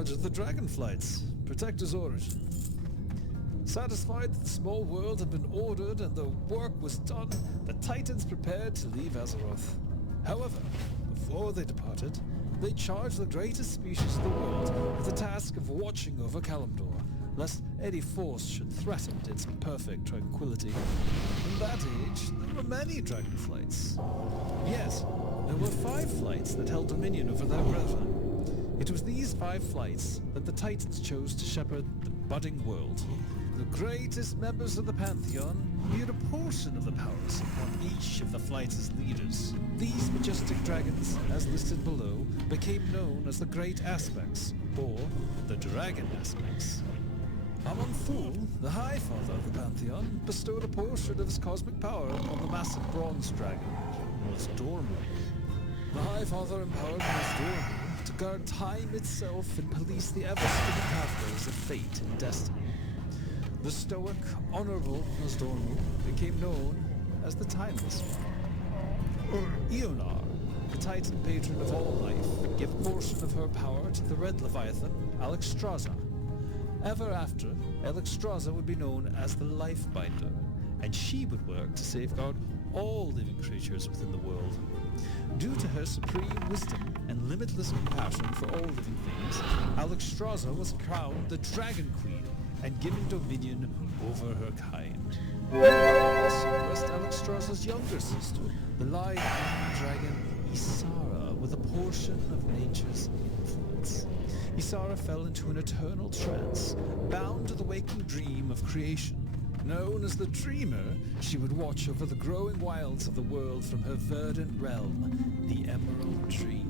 Charge of the Dragonflights, Protector's origin. Satisfied that the small world had been ordered and the work was done, the Titans prepared to leave Azeroth. However, before they departed, they charged the greatest species of the world with the task of watching over Kalimdor, lest any force should threaten its perfect tranquility. In that age, there were many Dragonflights. Yes, there were 5 flights that held dominion over their brethren. It was these 5 flights that the Titans chose to shepherd the budding world. The greatest members of the Pantheon viewed a portion of the powers upon each of the flights as leaders. These majestic dragons, as listed below, became known as the Great Aspects, or the Dragon Aspects. Amon Thul, the High Father of the Pantheon, bestowed a portion of his cosmic power on the massive bronze dragon, Dormu. The High Father empowered Dormu to guard time itself and police the ever-spinning pathways of fate and destiny. The stoic, honorable Dormu became known as the Timeless One. Ionar, the Titan patron of all life, gave a portion of her power to the Red Leviathan, Alexstrasza. Ever after, Alexstrasza would be known as the Lifebinder, and she would work to safeguard all living creatures within the world. Due to her supreme wisdom and limitless compassion for all living things, Alexstrasza was crowned the Dragon Queen and given dominion over her kind. Also blessed Alexstrasza's younger sister, the Lion Dragon Ysara, with a portion of nature's influence. Ysara fell into an eternal trance, bound to the waking dream of creation. Known as the Dreamer, she would watch over the growing wilds of the world from her verdant realm, the Emerald Tree.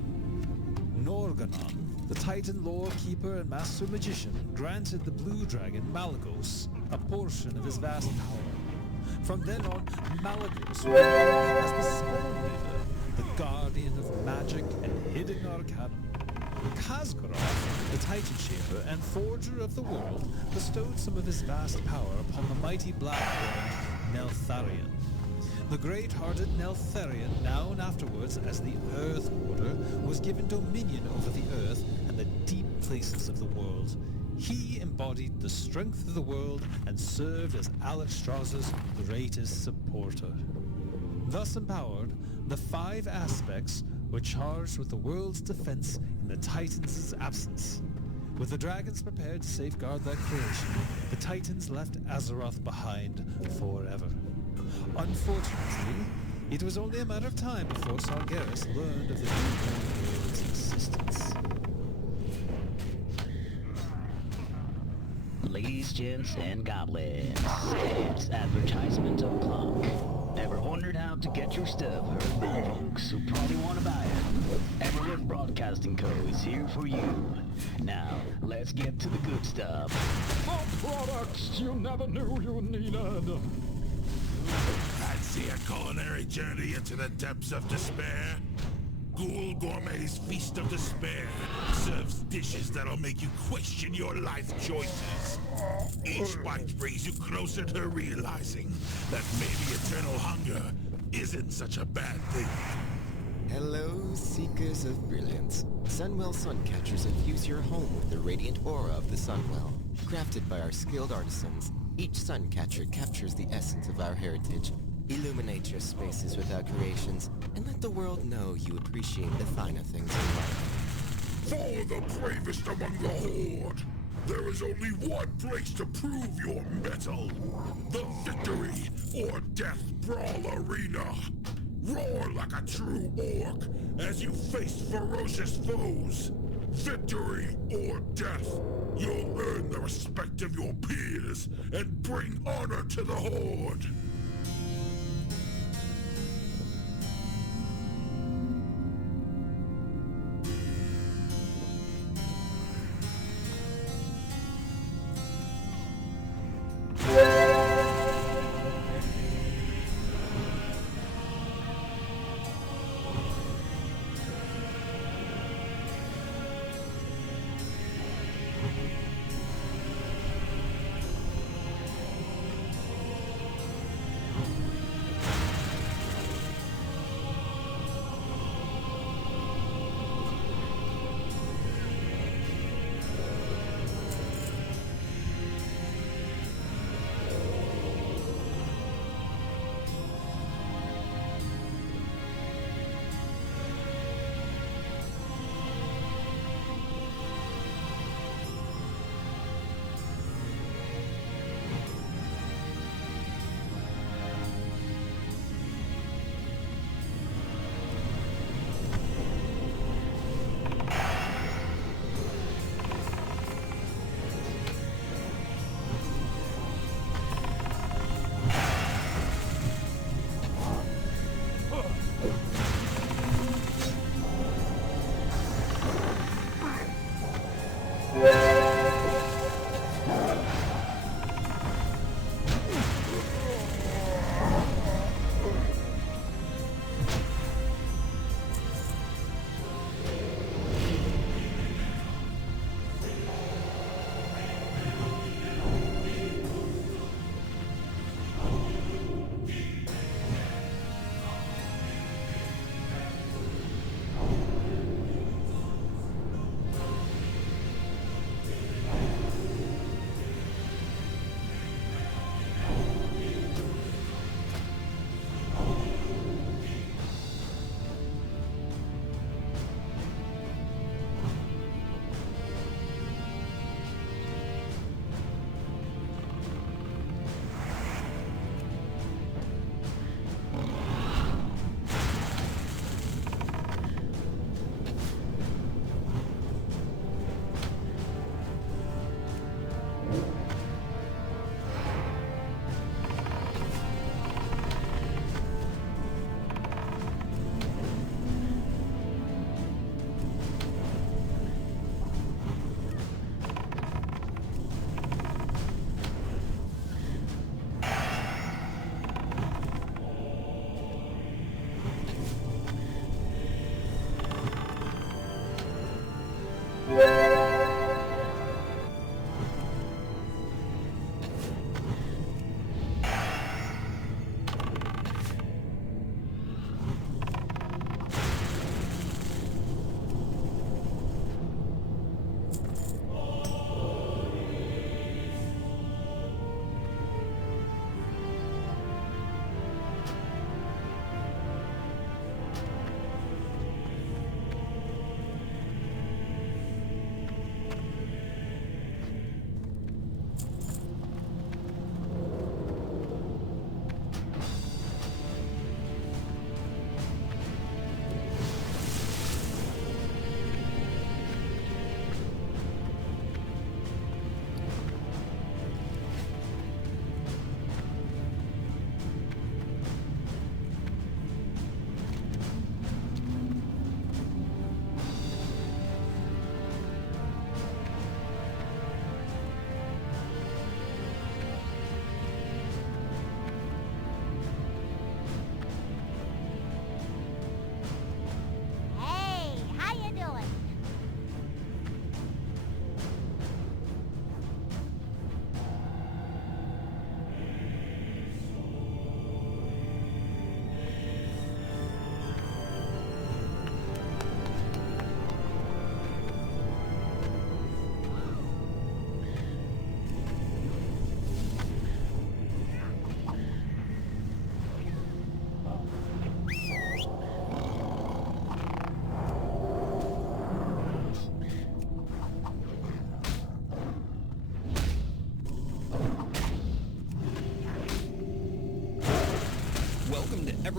Norganon, the Titan lore keeper and master magician, granted the blue dragon Malagos a portion of his vast power. From then on, Malagos was known as the Spell Weaver, the guardian of magic and hidden arcana. Khazgoroth, the Titan Shaper and Forger of the World, bestowed some of his vast power upon the mighty Blackborn Neltharion. The great-hearted Neltharion, known afterwards as the Earth Order, was given dominion over the Earth and the deep places of the world. He embodied the strength of the world and served as Alexstrasza's greatest supporter. Thus empowered, the 5 aspects were charged with the world's defense in the Titans' absence. With the dragons prepared to safeguard their creation, the Titans left Azeroth behind forever. Unfortunately, it was only a matter of time before Sargeras learned of the newborn world's existence. Ladies, gents, and goblins, it's advertisement o'clock. Ever wondered how to get your stuff heard by folks who probably want to buy it? Everett Broadcasting Co. is here for you. Now, let's get to the good stuff. The products you never knew you needed. Fancy a culinary journey into the depths of despair? Ghoul Gourmet's Feast of Despair serves dishes that'll make you question your life choices. Each bite brings you closer to realizing that maybe eternal hunger isn't such a bad thing. Hello, seekers of brilliance. Sunwell Suncatchers infuse your home with the radiant aura of the Sunwell. Crafted by our skilled artisans, each Suncatcher captures the essence of our heritage. Illuminate your spaces with our creations, and let the world know you appreciate the finer things in life. For the bravest among the Horde, there is only one place to prove your mettle. The Victory or Death Brawl Arena. Roar like a true orc as you face ferocious foes. Victory or death. You'll earn the respect of your peers and bring honor to the Horde.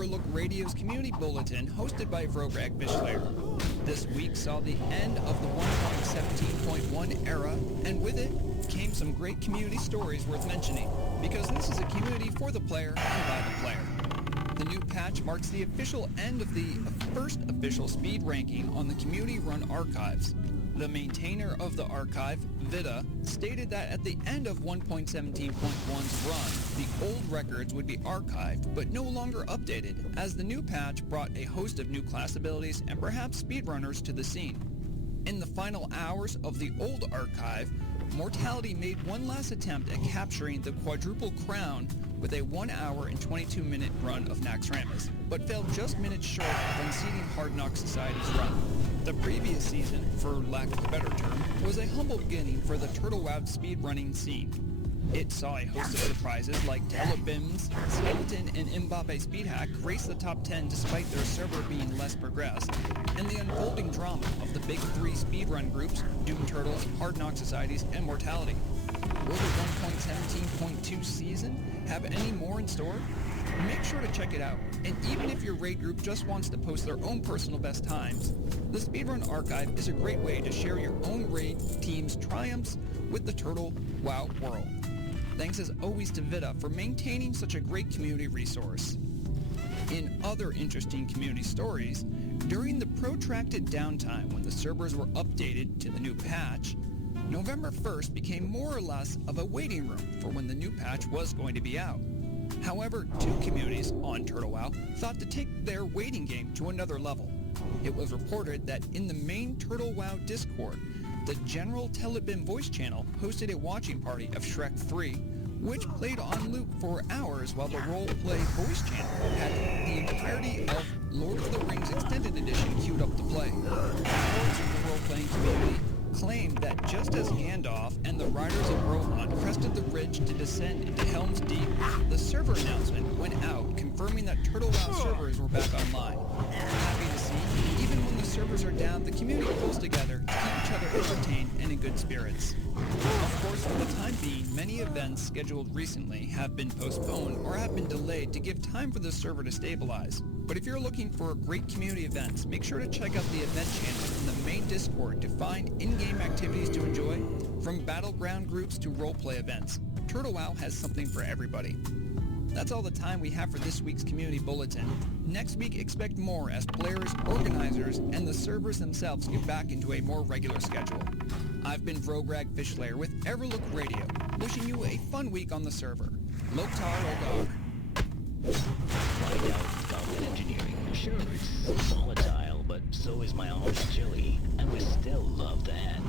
Everlook Radio's community bulletin hosted by Vrograg Fishslayer. This week saw the end of the 1.17.1 era, and with it came some great community stories worth mentioning, because this is a community for the player and by the player. The new patch marks the official end of the first official speed ranking on the community-run archives. The maintainer of the archive, Vida, stated that at the end of 1.17.1's run, the old records would be archived but no longer updated, as the new patch brought a host of new class abilities and perhaps speedrunners to the scene. In the final hours of the old archive, Mortality made one last attempt at capturing the quadruple crown with a 1 hour and 22-minute run of Naxxramas, but fell just minutes short of unseating Hard Knock Society's run. The previous season, for lack of a better term, was a humble beginning for the Turtle WoW speedrunning scene. It saw a host of surprises like Telebim's, Skeleton, and Mbappe Speedhack grace the top 10 despite their server being less progressed, and the unfolding drama of the big three speedrun groups, Doom Turtles, Hard Knock Societies, and Mortality. Will the 1.17.2 season have any more in store? Make sure to check it out, and even if your raid group just wants to post their own personal best times, the Speedrun Archive is a great way to share your own raid team's triumphs with the Turtle WoW world. Thanks as always to Vida for maintaining such a great community resource. In other interesting community stories, during the protracted downtime when the servers were updated to the new patch, November 1st became more or less of a waiting room for when the new patch was going to be out. However, two communities on Turtle WoW thought to take their waiting game to another level. It was reported that in the main Turtle WoW Discord, the General Telebim voice channel hosted a watching party of Shrek 3, which played on loop for hours while the roleplay voice channel had the entirety of Lord of the Rings Extended Edition queued up to play. Reports of the role-playing community claimed that just as Gandalf and the riders of Rohan crested the ridge to descend into Helm's Deep, the server announcement went out confirming that Turtle WoW servers were back online. Happy to see, even when the servers are down, the community pulls together to keep each other entertained and in good spirits. Of course, for the time being, many events scheduled recently have been postponed or have been delayed to give time for the server to stabilize. But if you're looking for great community events, make sure to check out the event channel in the main Discord to find in-game activities to enjoy, from battleground groups to roleplay events. Turtle WoW has something for everybody. That's all the time we have for this week's Community Bulletin. Next week, expect more as players, organizers, and the servers themselves get back into a more regular schedule. I've been Vrograg Fishslayer with Everlook Radio, wishing you a fun week on the server. Loktar Ogar. Find out about engineering. Sure, it's volatile, but so is my orange chili, and we still love that.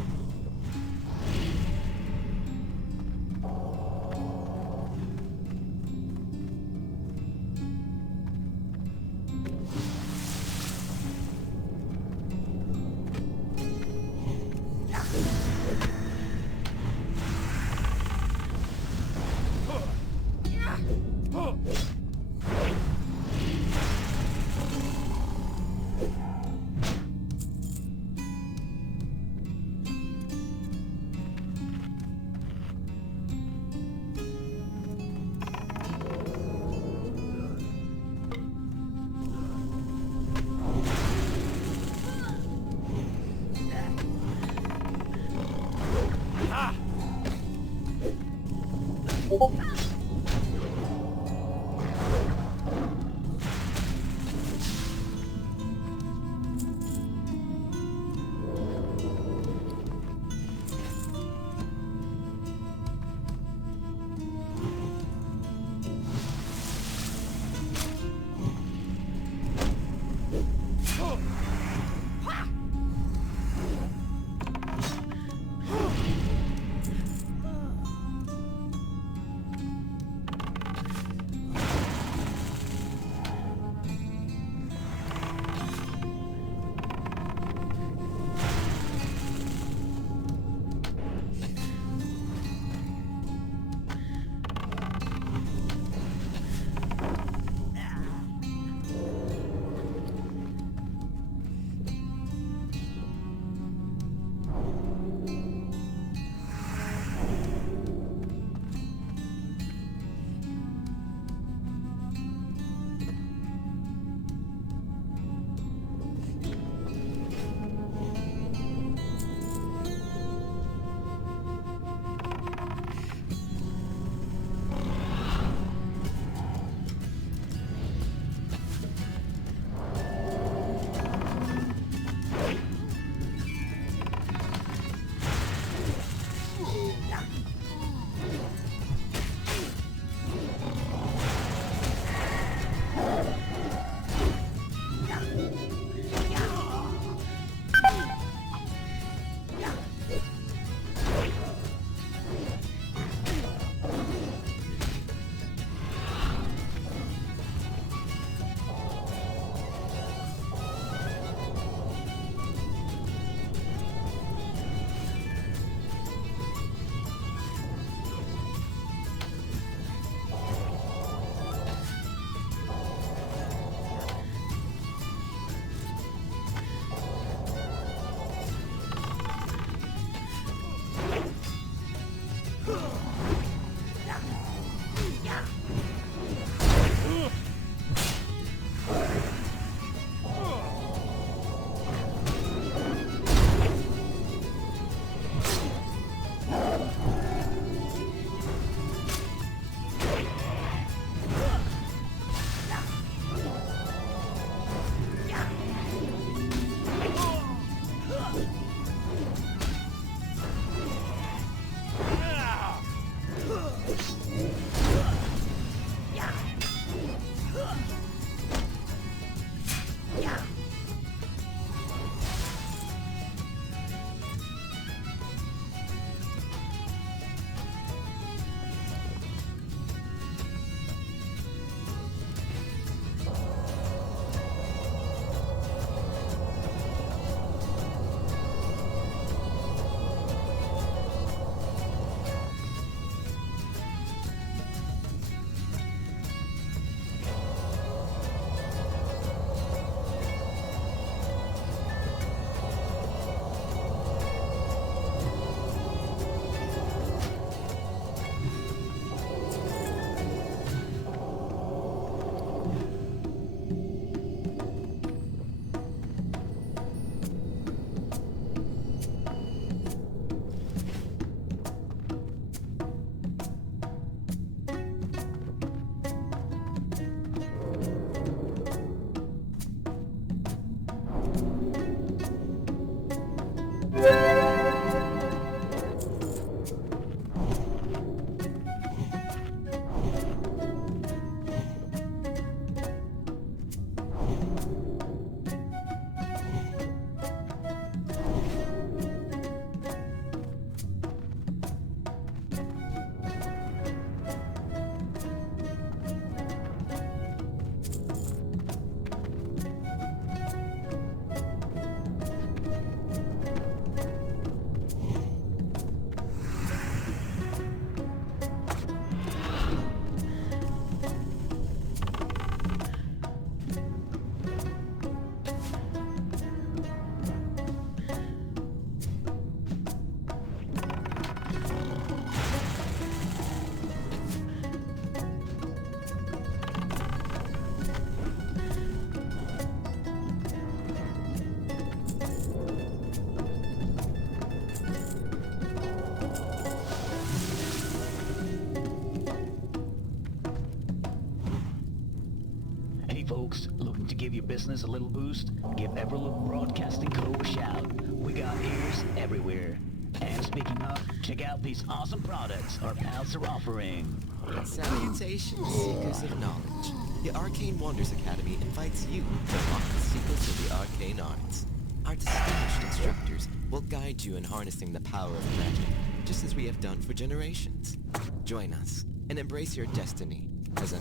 give your business a little boost? Give Everlook Broadcasting Co. a shout. We got ears everywhere. And speaking of, check out these awesome products our pals are offering. Salutations, seekers of knowledge. The Arcane Wonders Academy invites you to unlock the secrets of the arcane arts. Our distinguished instructors will guide you in harnessing the power of magic, just as we have done for generations. Join us and embrace your destiny as a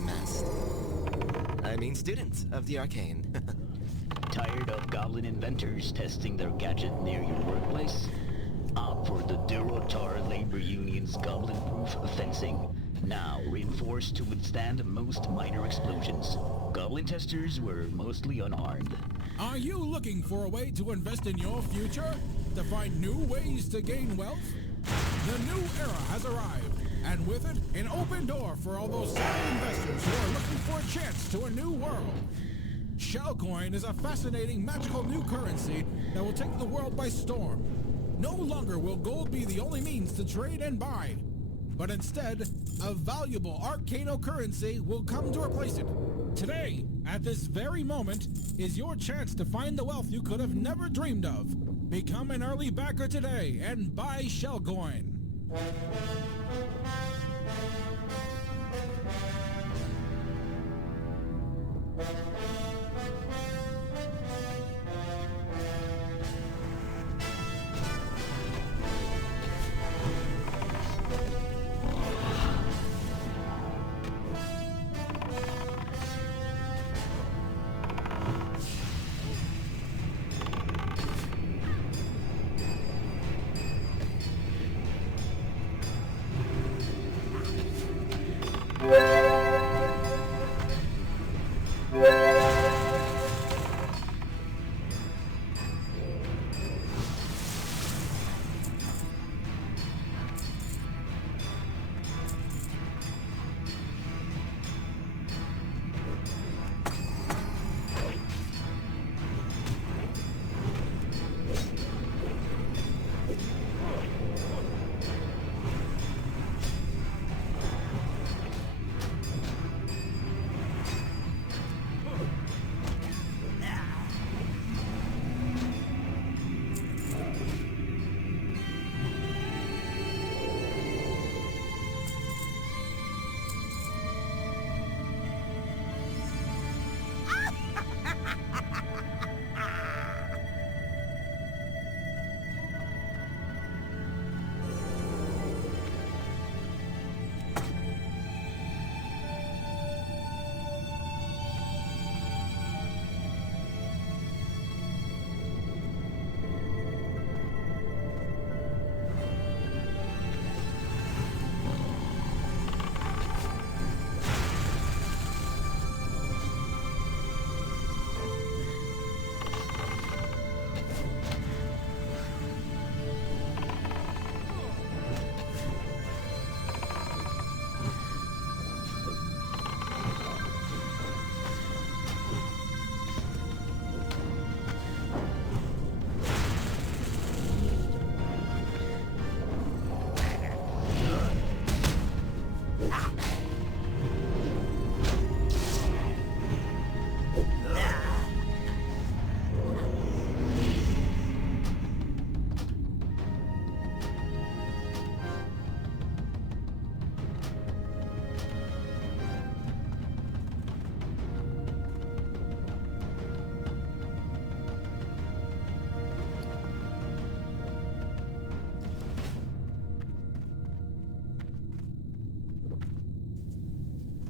student of the arcane. Tired of goblin inventors testing their gadget near your workplace? Opt for the Durotar Labor Union's goblin-proof fencing. Now reinforced to withstand most minor explosions. Goblin testers were mostly unarmed. Are you looking for a way to invest in your future? To find new ways to gain wealth? The new era has arrived, and with it, an open door for all those savvy investors who are looking for a chance to a new world. Shellcoin is a fascinating magical new currency that will take the world by storm. No longer will gold be the only means to trade and buy, but instead, a valuable arcano-currency will come to replace it. Today, at this very moment, is your chance to find the wealth you could have never dreamed of. Become an early backer today and buy Shellcoin.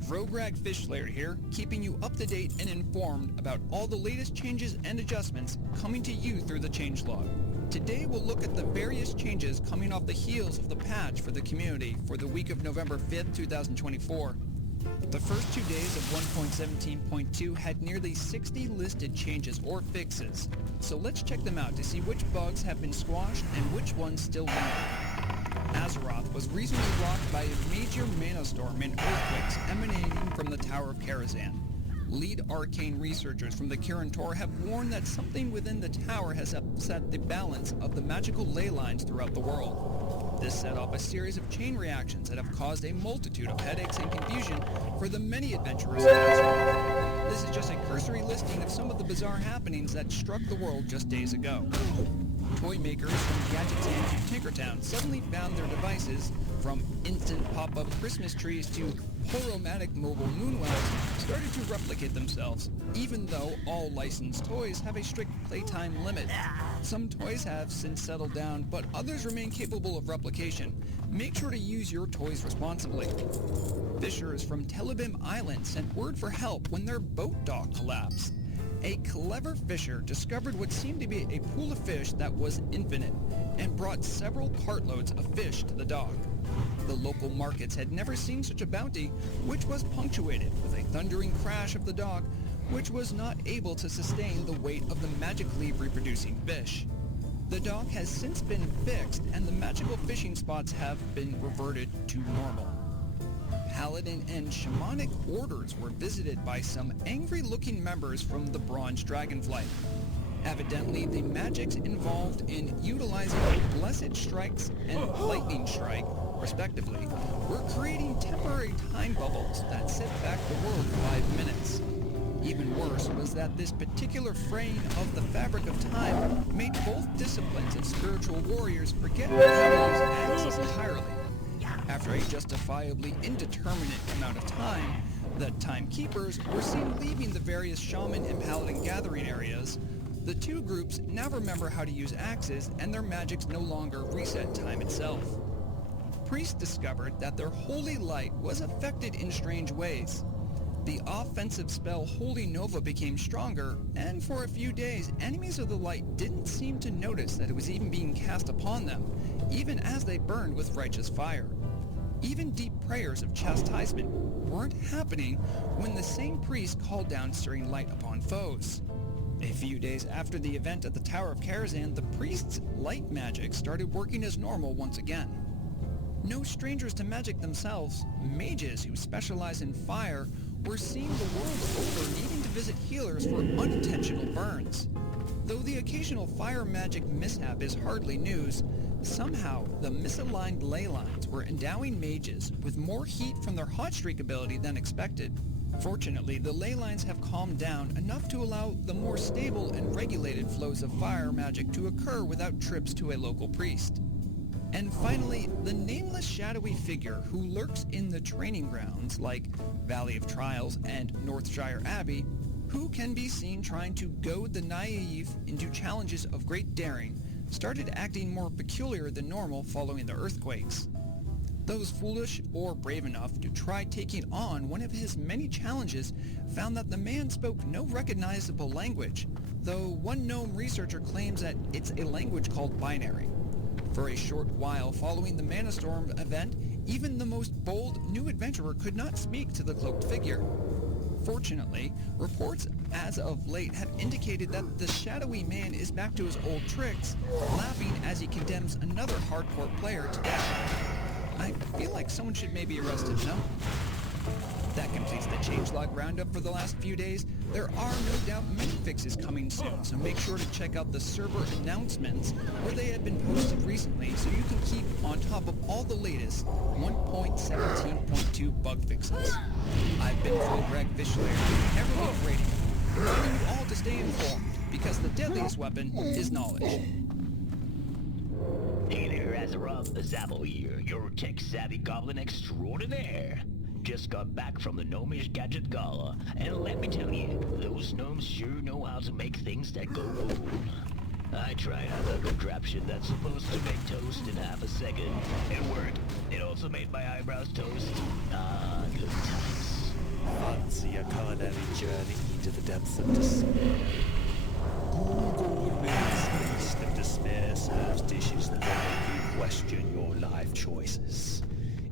Rograg Fishlayer here, keeping you up to date and informed about all the latest changes and adjustments coming to you through the changelog. Today we'll look at the various changes coming off the heels of the patch for the community for the week of November 5th, 2024. The first 2 days of 1.17.2 had nearly 60 listed changes or fixes, so let's check them out to see which bugs have been squashed and which ones still linger. Azeroth was recently rocked by a major mana storm and earthquakes emanating from the Tower of Karazhan. Lead arcane researchers from the Kirin Tor have warned that something within the tower has upset the balance of the magical ley lines throughout the world. This set off a series of chain reactions that have caused a multitude of headaches and confusion for the many adventurers in Azeroth. This is just a cursory listing of some of the bizarre happenings that struck the world just days ago. Toy makers from Gadget Town to Tinkertown suddenly found their devices, from instant pop-up Christmas trees to horomatic mobile moonwells, started to replicate themselves, even though all licensed toys have a strict playtime limit. Some toys have since settled down, but others remain capable of replication. Make sure to use your toys responsibly. Fishers from Telebim Island sent word for help when their boat dock collapsed. A clever fisher discovered what seemed to be a pool of fish that was infinite and brought several cartloads of fish to the dock. The local markets had never seen such a bounty, which was punctuated with a thundering crash of the dock, which was not able to sustain the weight of the magically reproducing fish. The dock has since been fixed and the magical fishing spots have been reverted to normal. Paladin and shamanic orders were visited by some angry-looking members from the Bronze Dragonflight. Evidently, the magics involved in utilizing Blessed Strikes and Lightning Strike, respectively, were creating temporary time bubbles that set back the world 5 minutes. Even worse was that this particular fraying of the fabric of time made both disciplines of spiritual warriors forget how to use axes entirely. After a justifiably indeterminate amount of time, the timekeepers were seen leaving the various shaman and paladin gathering areas. The two groups now remember how to use axes, and their magics no longer reset time itself. Priests discovered that their holy light was affected in strange ways. The offensive spell Holy Nova became stronger, and for a few days, enemies of the light didn't seem to notice that it was even being cast upon them, even as they burned with righteous fire. Even deep prayers of chastisement weren't happening when the same priest called down searing light upon foes. A few days after the event at the Tower of Karazhan, the priest's light magic started working as normal once again. No strangers to magic themselves, mages who specialize in fire were seeing the world over needing to visit healers for unintentional burns. Though the occasional fire magic mishap is hardly news, somehow the misaligned ley lines were endowing mages with more heat from their hot streak ability than expected. Fortunately, the ley lines have calmed down enough to allow the more stable and regulated flows of fire magic to occur without trips to a local priest. And finally, the nameless shadowy figure who lurks in the training grounds like Valley of Trials and Northshire Abbey, who can be seen trying to goad the naive into challenges of great daring, started acting more peculiar than normal following the earthquakes. Those foolish or brave enough to try taking on one of his many challenges found that the man spoke no recognizable language, though one gnome researcher claims that it's a language called binary. For a short while following the Mana Storm event, even the most bold new adventurer could not speak to the cloaked figure. Fortunately, reports as of late have indicated that the shadowy man is back to his old tricks, laughing as he condemns another hardcore player to death. I feel like someone should maybe arrest him, no? That completes the changelog roundup for the last few days. There are no doubt many fixes coming soon, so make sure to check out the server announcements where they have been posted recently so you can keep on top of all the latest 1.17.2 bug fixes. I've been Greg Fischler, Everleaf Radio, reminding you all to stay informed, because the deadliest weapon is knowledge. Hey there, Azeroth, Zabo here, your tech-savvy goblin extraordinaire. Just got back from the Gnomish Gadget Gala, and let me tell you, those gnomes sure know how to make things that go boom. I tried out the contraption that's supposed to make toast in half a second. It worked. It also made my eyebrows toast. Ah, good times. Fancy a culinary journey into the depths of despair. Gourmet's Feast of Despair serves dishes that will make you question your life choices.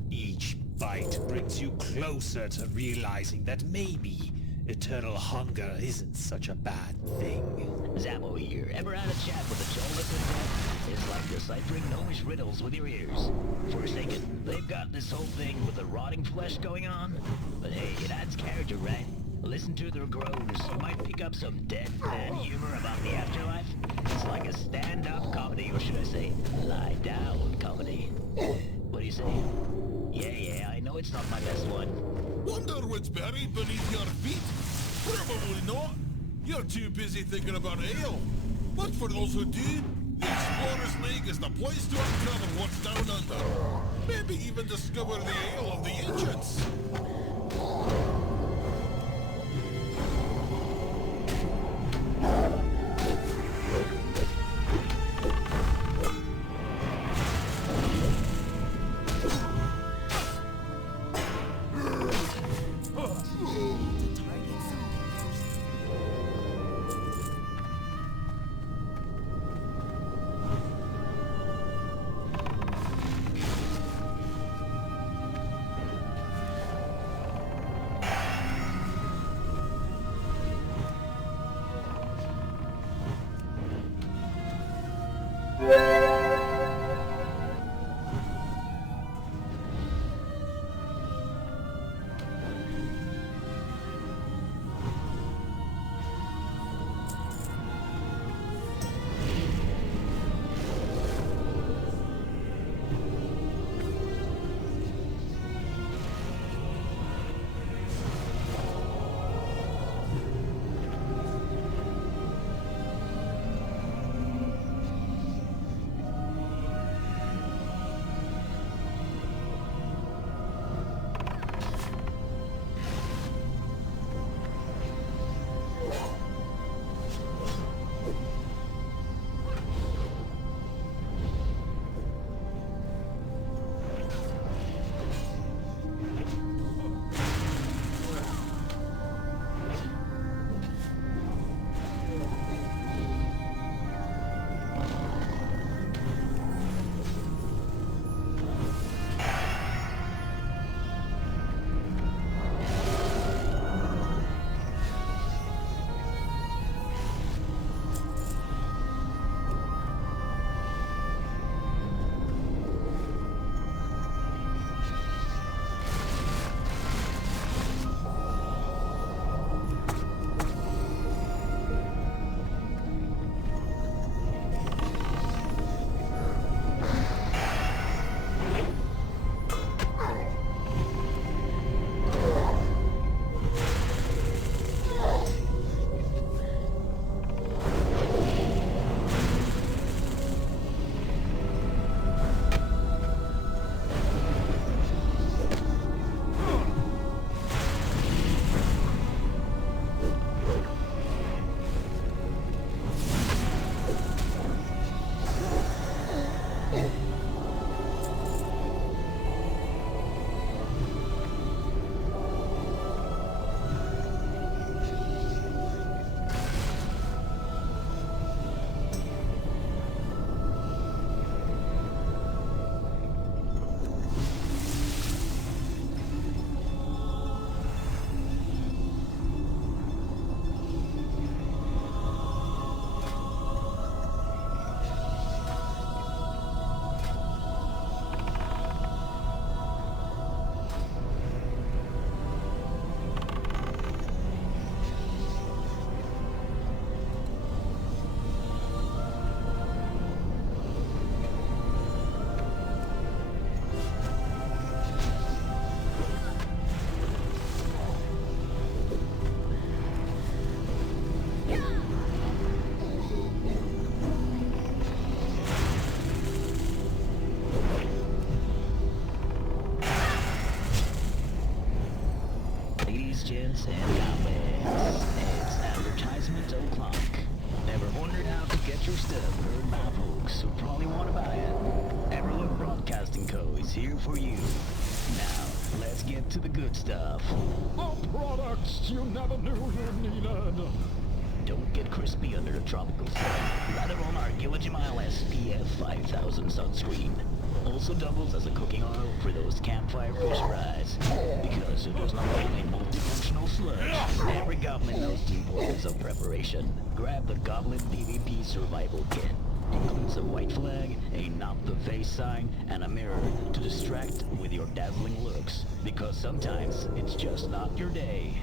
Each bite brings you closer to realizing that maybe eternal hunger isn't such a bad thing. Zabo here. Ever had a chat with a Jolas in death? It's like deciphering gnomish riddles with your ears. For a second, they've got this whole thing with the rotting flesh going on. But hey, it adds character, right? Listen to their groans. You might pick up some deadpan humor about the afterlife. It's like a stand-up comedy, or should I say, lie-down comedy. What do you say? Yeah, I know it's not my best one. Wonder what's buried beneath your feet. Probably not. You're too busy thinking about ale. But for those who do, the Explorers League is the place to uncover what's down under. Maybe even discover the ale of the ancients. gents and goblins. It's advertisement o'clock. Ever wondered how to get your stuff heard by folks who probably want to buy it? Everlook Broadcasting Co. is here for you. Now, let's get to the good stuff. The products you never knew you needed. Don't get crispy under the tropical sun. Rather on our Gilligamile SPF 5000 sunscreen. Also doubles as a cooking oil for those campfire fish fries. Because it is not only multifunctional sludge, every goblin knows the importance of preparation. Grab the Goblin PvP Survival Kit. Includes a white flag, a not the face sign, and a mirror to distract with your dazzling looks. Because sometimes it's just not your day.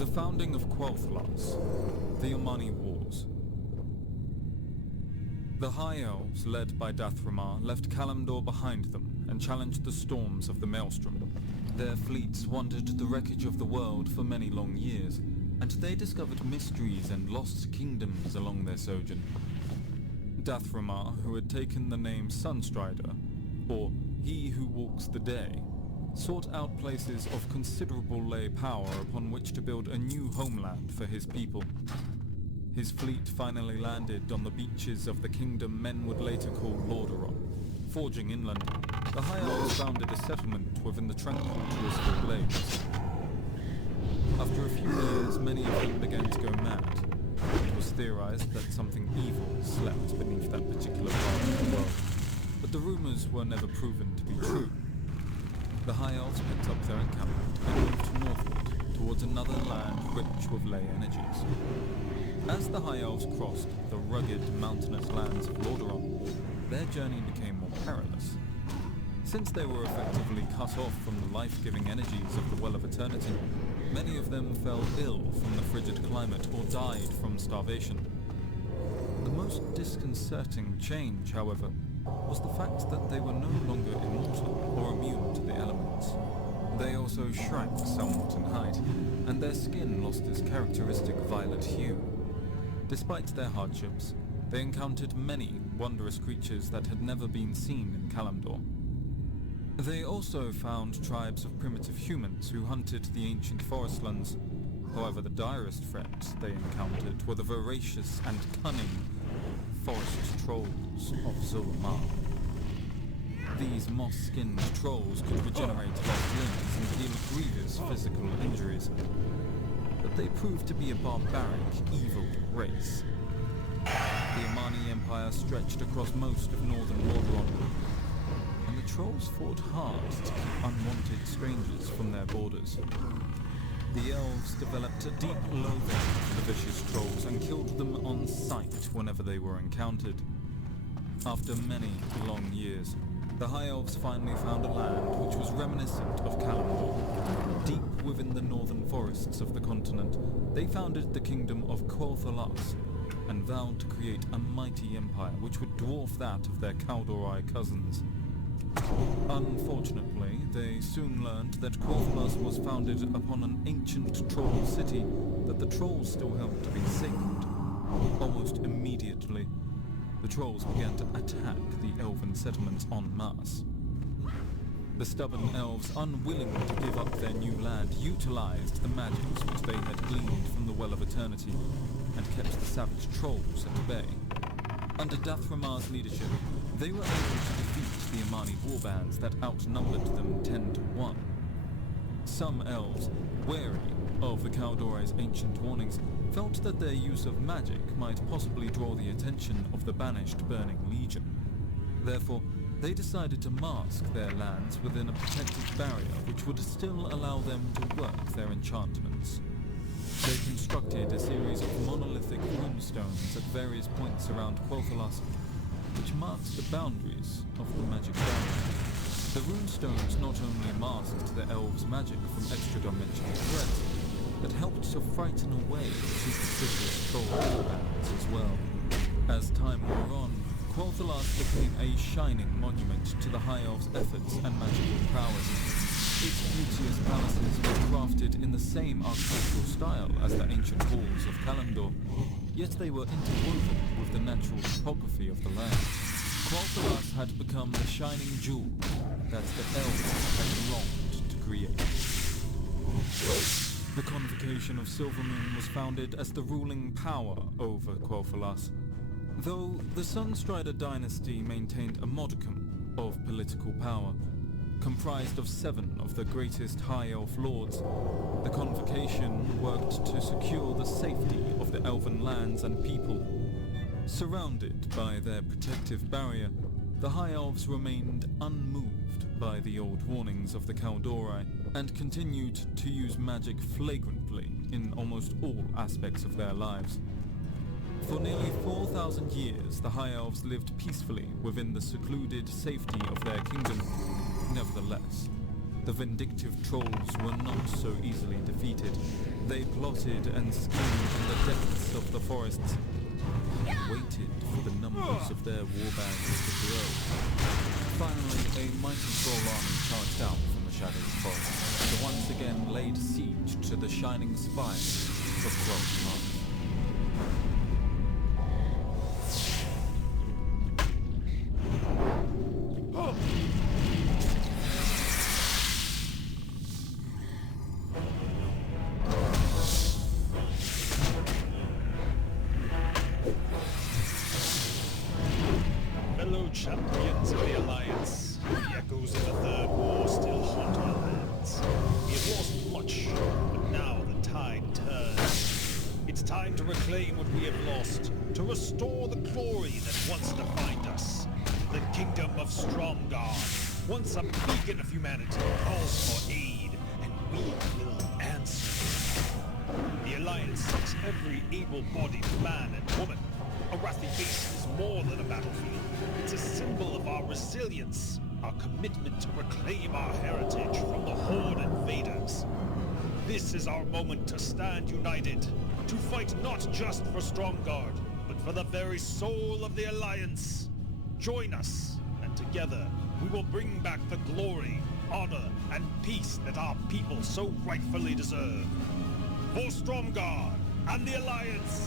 The founding of Quel'Thalas, the Omani Wars. The High Elves, led by Dath'Remar, left Kalimdor behind them and challenged the storms of the Maelstrom. Their fleets wandered the wreckage of the world for many long years, and they discovered mysteries and lost kingdoms along their sojourn. Dath'Remar, who had taken the name Sunstrider, or He Who Walks the Day, sought out places of considerable lay power upon which to build a new homeland for his people. His fleet finally landed on the beaches of the kingdom men would later call Lordaeron. Forging inland, the High Elves founded a settlement within the tranquil Crystal Glades. After a few years, many of them began to go mad. It was theorized that something evil slept beneath that particular part of the world, but the rumors were never proven to be true. The High Elves picked up their encampment and moved northward towards another land rich with ley energies. As the High Elves crossed the rugged, mountainous lands of Lordaeron, their journey became more perilous. Since they were effectively cut off from the life-giving energies of the Well of Eternity, many of them fell ill from the frigid climate or died from starvation. The most disconcerting change, however, was the fact that they were no longer immortal or immune to the elements. They also shrank somewhat in height, and their skin lost its characteristic violet hue. Despite their hardships, they encountered many wondrous creatures that had never been seen in Kalimdor. They also found tribes of primitive humans who hunted the ancient forestlands. However, the direst threats they encountered were the voracious and cunning forest trolls of Zul'Amar. These moss-skinned trolls could regenerate lost limbs and heal grievous physical injuries, but they proved to be a barbaric, evil race. The Omani Empire stretched across most of northern Lordaeron, and the trolls fought hard to keep unwanted strangers from their borders. The elves developed a deep loathing for the vicious trolls and killed them on sight whenever they were encountered. After many long years, the High Elves finally found a land which was reminiscent of Kalimdor. Deep within the northern forests of the continent, they founded the kingdom of Quel'Thalas and vowed to create a mighty empire which would dwarf that of their Kaldorei cousins. Unfortunately, they soon learned that Quel'Thalas was founded upon an ancient troll city that the trolls still held to be sacred. Almost immediately, the trolls began to attack the elven settlements en masse. The stubborn elves, unwilling to give up their new land, utilized the magics which they had gleaned from the Well of Eternity and kept the savage trolls at bay. Under Dath'Remar's leadership, they were able to defeat the Omani warbands that outnumbered them 10 to 1. Some elves, wary of the Kaldorei's ancient warnings, felt that their use of magic might possibly draw the attention of the banished Burning Legion. Therefore, they decided to mask their lands within a protected barrier which would still allow them to work their enchantments. They constructed a series of monolithic runestones at various points around Quel'Thalas, which marked the boundaries of the magic barrier. The runestones not only masked the elves' magic from extra-dimensional threats, but helped to frighten away superstitious troll warbands as well. As time wore on, Quel'Thalas became a shining monument to the High Elves' efforts and magical prowess. Its beauteous palaces were crafted in the same architectural style as the ancient halls of Kalimdor, yet they were interwoven with the natural topography of the land. Quel'Thalas had become the shining jewel that the elves had longed to create. The Convocation of Silvermoon was founded as the ruling power over Quel'Thalas. Though the Sunstrider dynasty maintained a modicum of political power, comprised of 7 of the greatest High Elf lords, the Convocation worked to secure the safety of the elven lands and people. Surrounded by their protective barrier, the High Elves remained unmoved by the old warnings of the Kaldorei and continued to use magic flagrantly in almost all aspects of their lives. For nearly 4,000 years, the High Elves lived peacefully within the secluded safety of their kingdom. Nevertheless, The vindictive trolls were not so easily defeated. They plotted and schemed in the depths of the forests, and waited for the numbers of their warbands to grow. Finally, a mighty troll army charged out from the shadowy forest, to once again laid siege to the shining spires of Cloak Park. Fellow champions of the Alliance, the echoes of the Third War still haunt our lands. We have lost much, but now the tide turns. It's time to reclaim what we have lost, to restore the glory that once defined us. The kingdom of Stromgarde, once a beacon of humanity, calls for aid, and we will answer. The Alliance seeks every able-bodied man and woman. Arathi Basin is more than a battlefield. It's a symbol of our resilience, our commitment to reclaim our heritage from the Horde invaders. This is our moment to stand united, to fight not just for Stromgarde, but for the very soul of the Alliance. Join us, and together we will bring back the glory, honor, and peace that our people so rightfully deserve. For Stromgarde and the Alliance!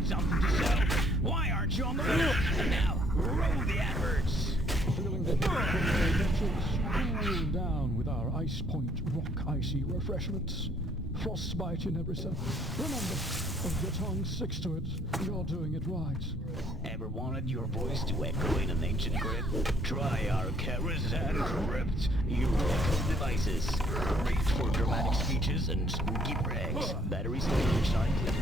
got something to sell? Why aren't you on the list? And now, roll the adverts. Feeling the heat from your adventures? Cool down with our Ice Point Rock Icy refreshments. Frostbite in every step. Remember, if your tongue sticks to it, you're doing it right. Ever wanted your voice to echo in an ancient crypt? Try our Karazhan Crypt Electrical devices. Great for dramatic speeches and spooky brags. Batteries storage not included.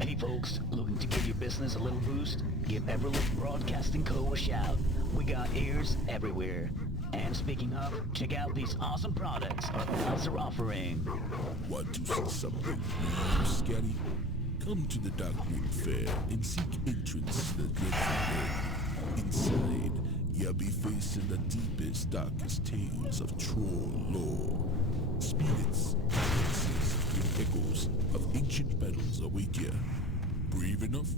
Hey folks, looking to give your business a little boost? Give Everlook Broadcasting Co. a shout. We got ears everywhere. And speaking of, check out these awesome products our pals are offering. Want to see something new, scary? Come to the Darkwood Fair and seek entrance to the dreadful world. Inside, you'll be facing the deepest, darkest tales of troll lore. Spirits, voices, and echoes of ancient battles await you. Brave enough?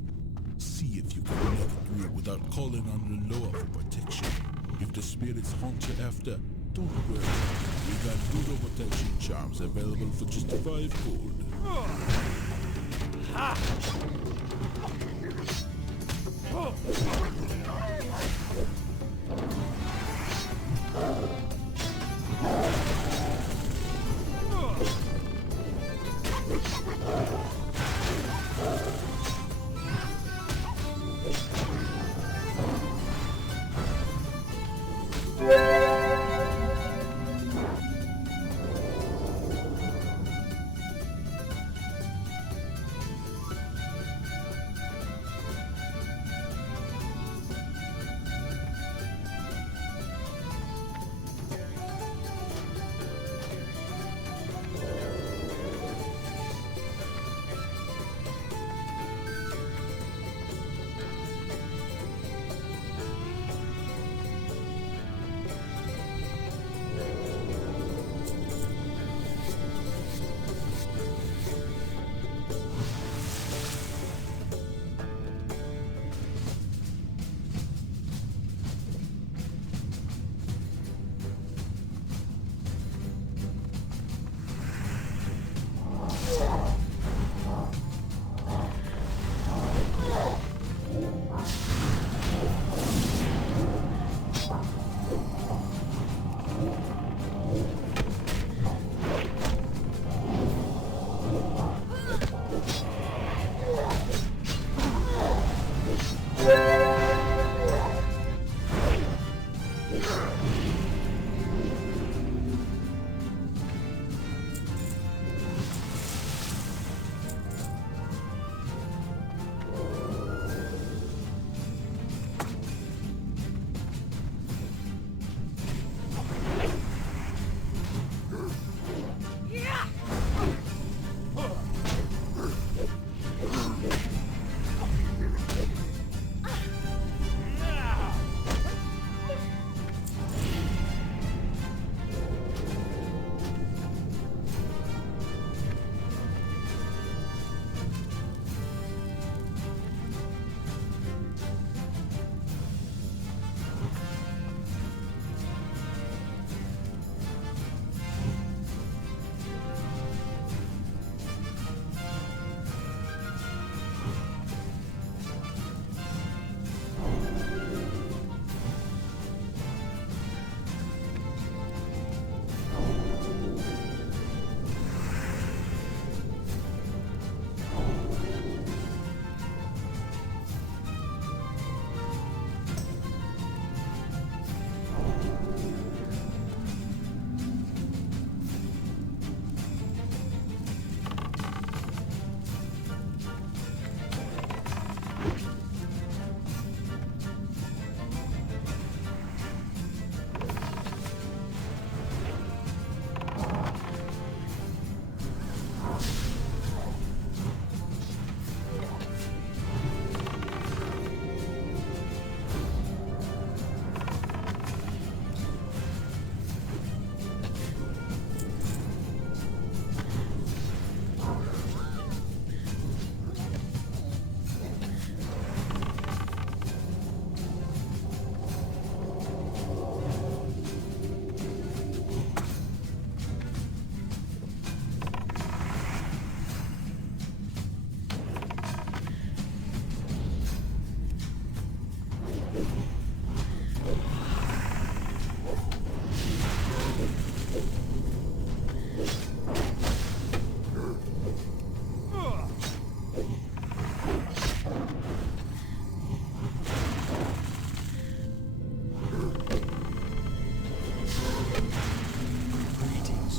See if you can make it through without calling on the law for protection. If the spirits haunt you after, don't worry. We got brutal protection charms available for just 5 gold.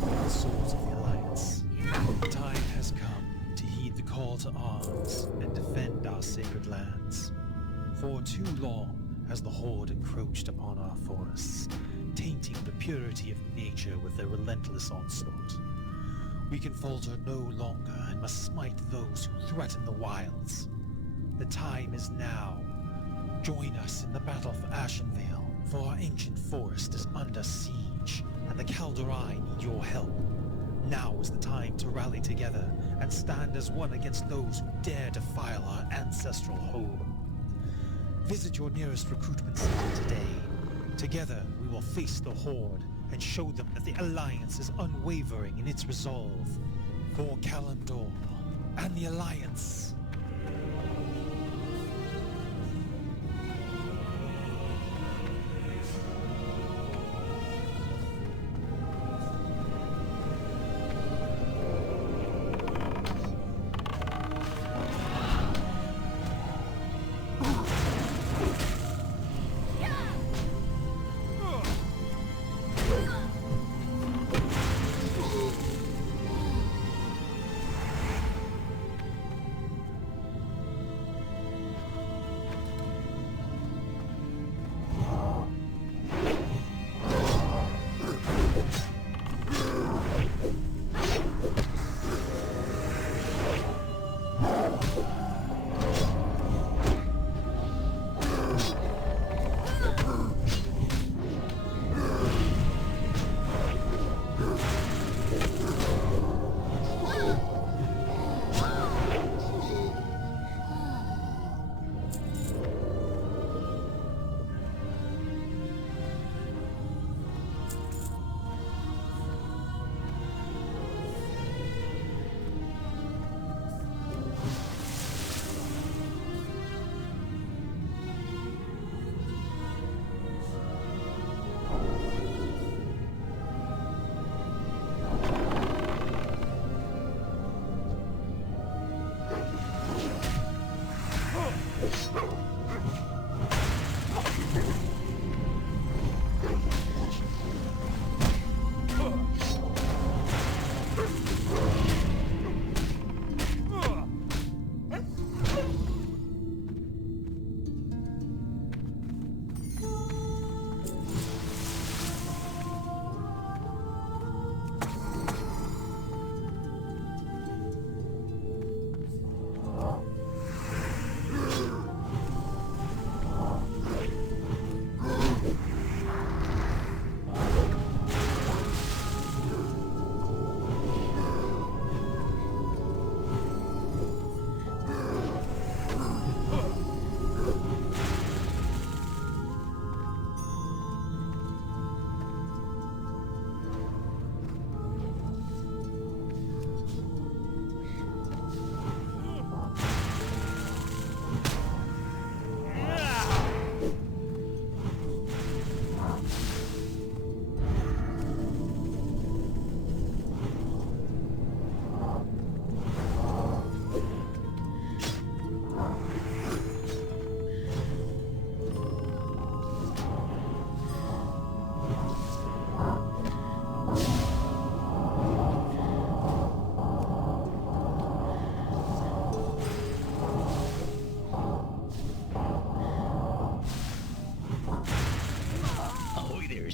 wields all the swords of the Alliance. The time has come to heed the call to arms and defend our sacred lands. For too long has the Horde encroached upon our forests, tainting the purity of nature with their relentless onslaught. We can falter no longer and must smite those who threaten the wilds. The time is now. Join us in the battle for Ashenvale, for our ancient forest is under siege, and the Kaldorei need your help. Now is the time to rally together and stand as one against those who dare defile our ancestral home. Visit your nearest recruitment center today. Together, we will face the Horde and show them that the Alliance is unwavering in its resolve. For Kalimdor and the Alliance.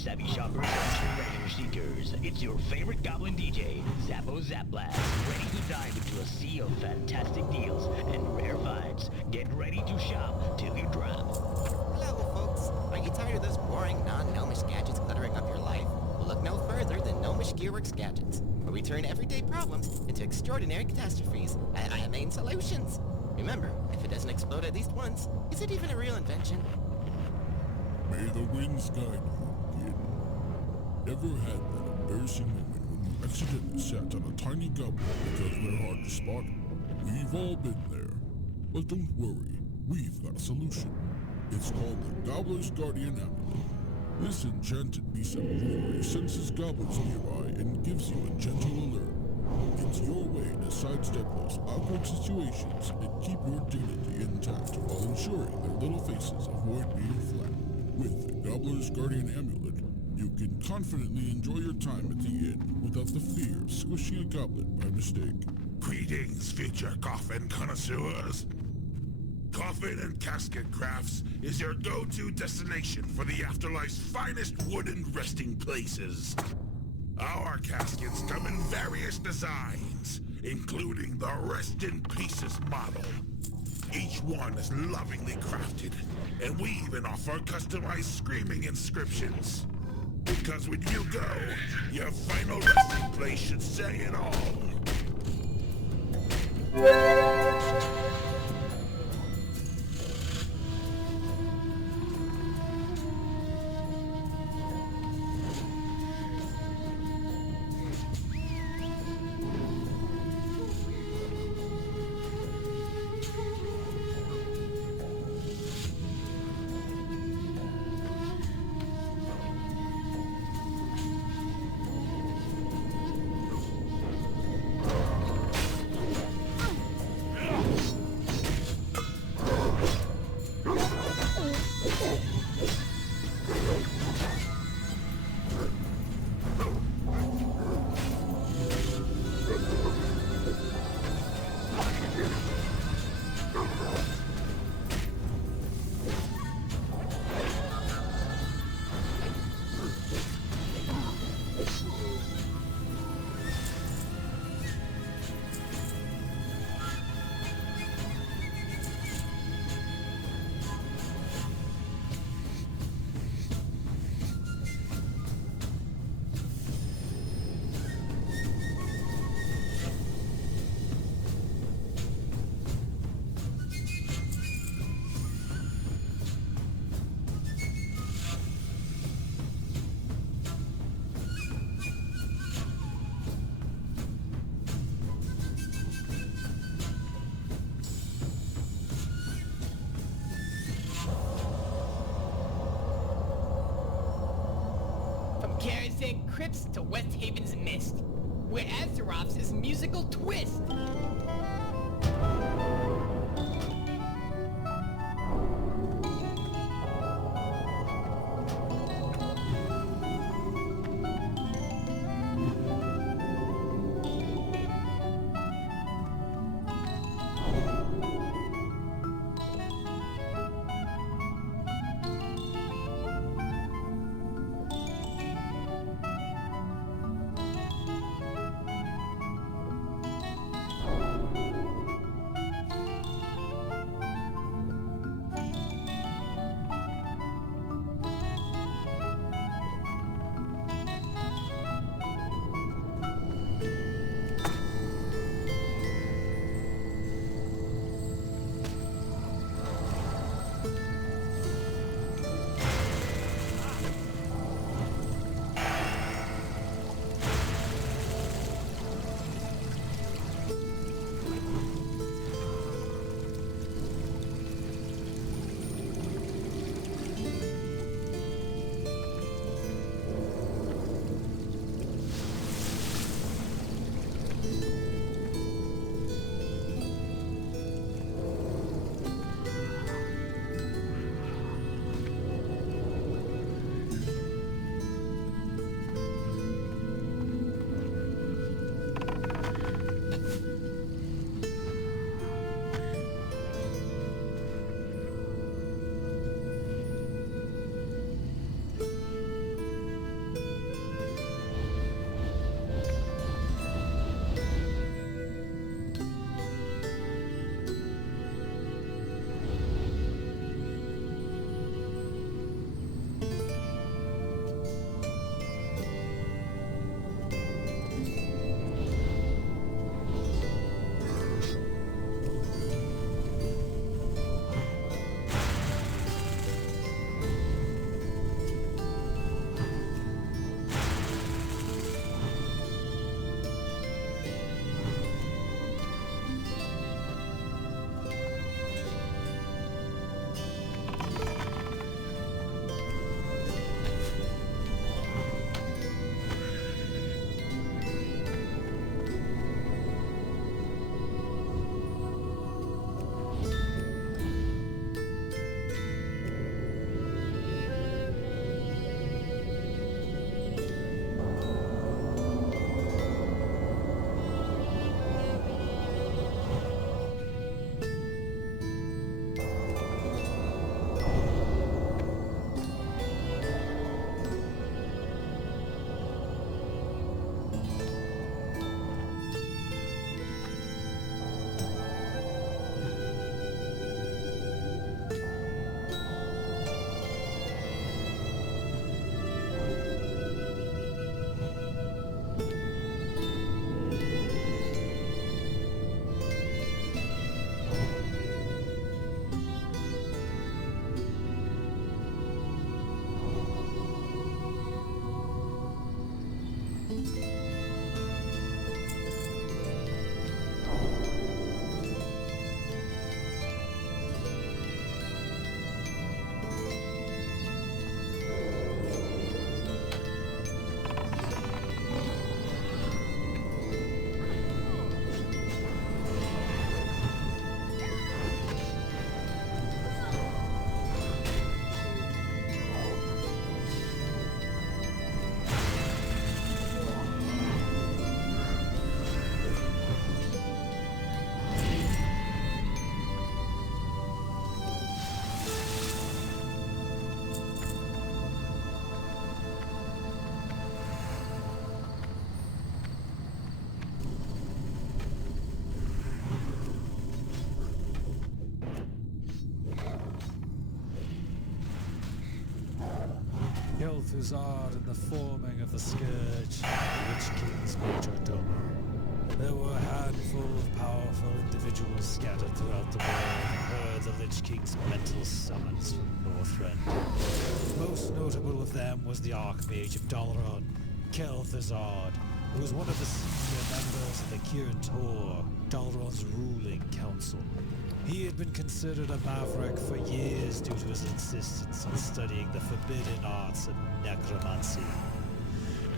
savvy shoppers and treasure seekers. It's your favorite goblin DJ, Zappo Zapblast, ready to dive into a sea of fantastic deals and rare finds. Get ready to shop till you drop. Hello, folks. Are you tired of those boring, non-gnomish gadgets cluttering up your life? Well, look no further than Gnomish Gearworks Gadgets, where we turn everyday problems into extraordinary catastrophes and main solutions. Remember, if it doesn't explode at least once, is it even a real invention? May the winds guide you, kid. Ever had that embarrassing moment when you accidentally sat on a tiny goblin because they're hard to spot? We've all been there. But don't worry, we've got a solution. It's called the Gobbler's Guardian Amulet. This enchanted piece of jewelry senses goblins nearby and gives you a gentle alert. It's your way to sidestep those awkward situations and keep your dignity intact while ensuring their little faces avoid being flat. With the Gobbler's Guardian Amulet, you can confidently enjoy your time at the inn without the fear of squishing a goblin by mistake. Greetings, future coffin connoisseurs. Coffin and Casket Crafts is your go-to destination for the afterlife's finest wooden resting places. Our caskets come in various designs, including the Rest in Pieces model. Each one is lovingly crafted, and we even offer customized screaming inscriptions. Because when you go, your final resting place should say it all. Karazhan Crypts to West Haven's Mist, where Azeroth's is musical twist. Kel'Thuzad and the forming of the Scourge, the Witch King's majordom. There were a handful of powerful individuals scattered throughout the world who heard the Lich King's mental summons from Northrend. Most notable of them was the Archmage of Dalaran, Kel'Thuzad, who was one of the senior members of the Kirin Tor, Dalaran's ruling council. He had been considered a maverick for years due to his insistence on studying the forbidden arts of necromancy.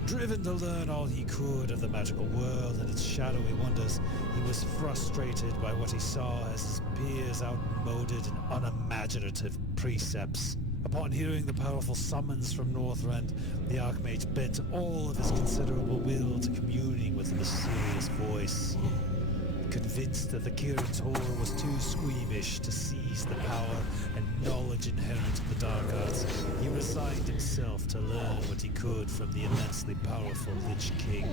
Driven to learn all he could of the magical world and its shadowy wonders, he was frustrated by what he saw as his peers' outmoded and unimaginative precepts. Upon hearing the powerful summons from Northrend, the Archmage bent all of his considerable will to communing with the mysterious voice. Convinced that the Kirin Tor was too squeamish to seize the power and knowledge inherent in the dark arts, he resigned himself to learn what he could from the immensely powerful Lich King.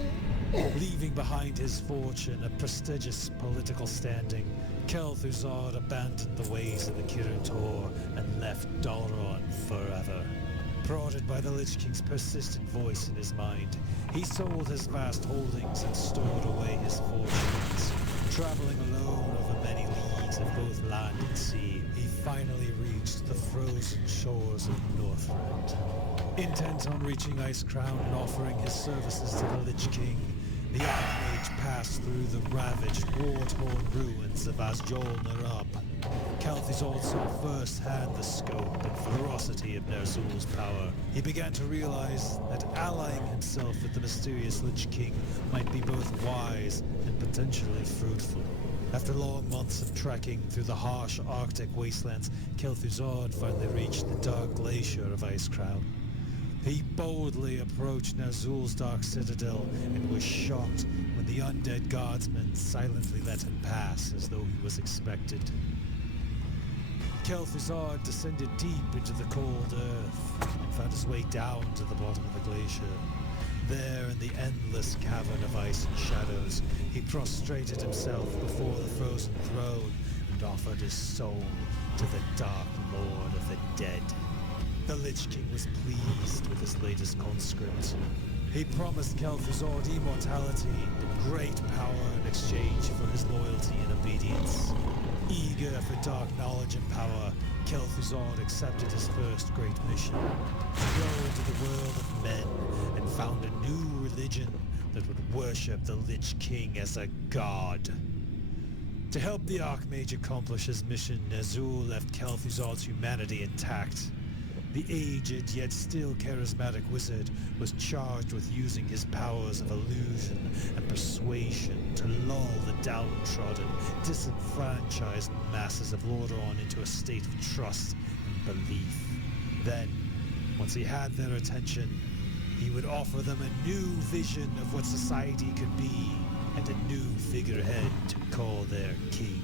Leaving behind his fortune and prestigious political standing, Kel'Thuzad abandoned the ways of the Kirin Tor and left Dalaran forever. Prodded by the Lich King's persistent voice in his mind, he sold his vast holdings and stored away his fortunes. Traveling alone over many leagues of both land and sea, he finally reached the frozen shores of Northrend. Intent on reaching Icecrown and offering his services to the Lich King, the Archmage passed through the ravaged, war-torn ruins of Azjol Narab. Kel'Thuzad saw firsthand the scope and ferocity of Ner'zhul's power. He began to realize that allying himself with the mysterious Lich King might be both wise and potentially fruitful. After long months of trekking through the harsh Arctic wastelands, Kel'Thuzad finally reached the dark glacier of Icecrown. He boldly approached Ner'zhul's dark citadel and was shocked when the undead guardsmen silently let him pass as though he was expected. Kel'Thuzad descended deep into the cold earth and found his way down to the bottom of the glacier. There, in the endless cavern of ice and shadows, he prostrated himself before the frozen throne and offered his soul to the Dark Lord of the Dead. The Lich King was pleased with his latest conscript. He promised Kel'Thuzad immortality and great power in exchange for his loyalty and obedience. Eager for dark knowledge and power, Kel'Thuzad accepted his first great mission, to go into the world of men and found a new religion that would worship the Lich King as a god. To help the Archmage accomplish his mission, Ner'zhul left Kel'Thuzad's humanity intact. The aged yet still charismatic wizard was charged with using his powers of illusion and persuasion to lull the downtrodden, disenfranchised masses of Lordaeron into a state of trust and belief. Then, once he had their attention, he would offer them a new vision of what society could be and a new figurehead to call their king.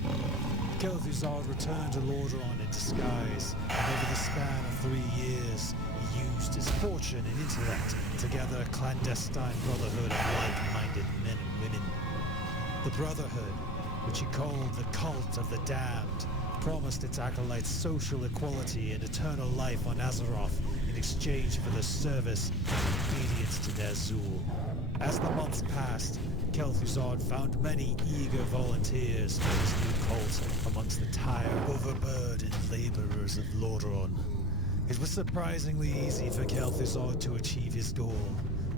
Kel'Thuzad returned to Lordaeron in disguise, and over the span of 3 years, he used his fortune and intellect to gather a clandestine brotherhood of like-minded men and women. The brotherhood, which he called the Cult of the Damned, promised its acolytes social equality and eternal life on Azeroth in exchange for their service and obedience to Ner'zhul. As the months passed, Kel'Thuzad found many eager volunteers for his new cult amongst the tired, overburdened laborers of Lordaeron. It was surprisingly easy for Kel'Thuzad to achieve his goal,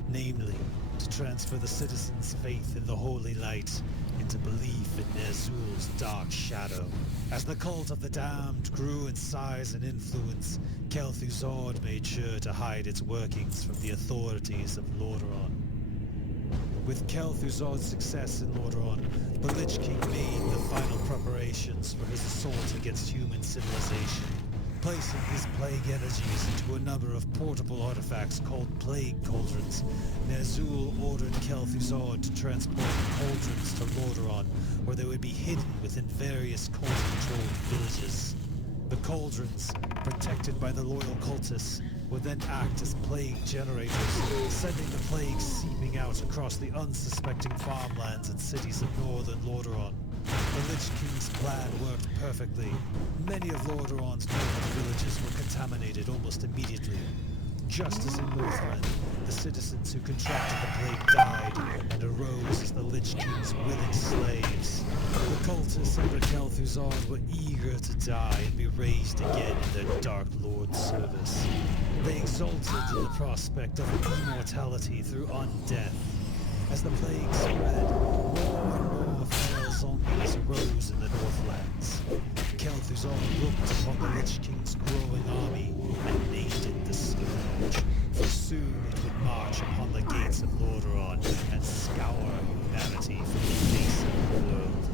namely, to transfer the citizens' faith in the Holy Light into belief in Ner'zhul's dark shadow. As the Cult of the Damned grew in size and influence, Kel'Thuzad made sure to hide its workings from the authorities of Lordaeron. With Kel'Thuzad's success in Lordaeron, the Lich King made the final preparations for his assault against human civilization. Placing his plague energies into a number of portable artifacts called plague cauldrons, Ner'zhul ordered Kel'Thuzad to transport the cauldrons to Lordaeron, where they would be hidden within various cult-controlled villages. The cauldrons, protected by the loyal cultists, would then act as plague generators, sending the plague seeping out across the unsuspecting farmlands and cities of northern Lordaeron. The Lich King's plan worked perfectly. Many of Lordaeron's northern villages were contaminated almost immediately. Just as in Northland, the citizens who contracted the plague died and arose as the Lich King's willing slaves. The cultists under Kel'Thuzad were eager to die and be raised again in their Dark Lord's service. They exulted in the prospect of immortality through undeath. As the plague spread, more and more feral zombies arose in the Northlands. Kel'Thuzad looked upon the Lich King's growing army and named it the Scourge, for soon it would march upon the gates of Lordaeron and scour humanity from the face of the world.